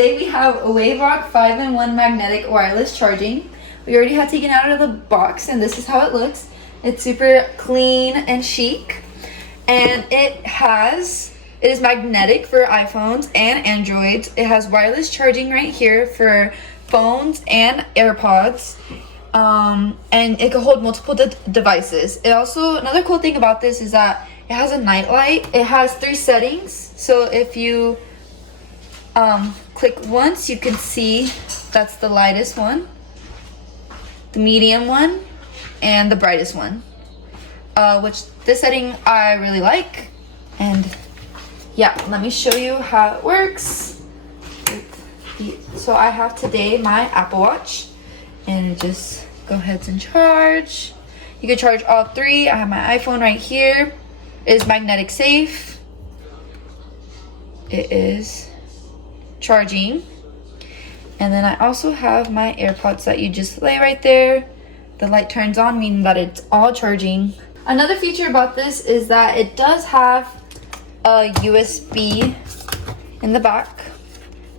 today we have a WayRock 5-in-1 magnetic wireless charging. We already had taken out of the box, and this is how it looks. It's super clean and chic, and it is magnetic for iPhones and Androids. It has wireless charging right here for phones and Airpods, and it can hold multiple devices. It also, another cool thing about this is that it has a night light. It has 3 settings, so if you click once, you can see that's the lightest one, the medium one, and the brightest one, which this setting I really like. And yeah, let me show you how it works. So I have today my Apple Watch, and it just go ahead and charge. You can charge all 3. I have my iPhone right here. It is magnetic safe. It is charging. And then I also have my AirPods that you just lay right there. The light turns on, meaning that it's all charging. Another feature about this is that it does have a USB in the back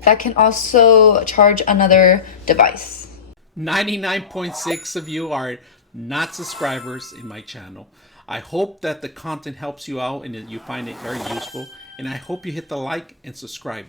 that can also charge another device. 99.6 of you are not subscribers in my channel. I hope that the content helps you out and that you find it very useful. And I hope you hit the like and subscribe.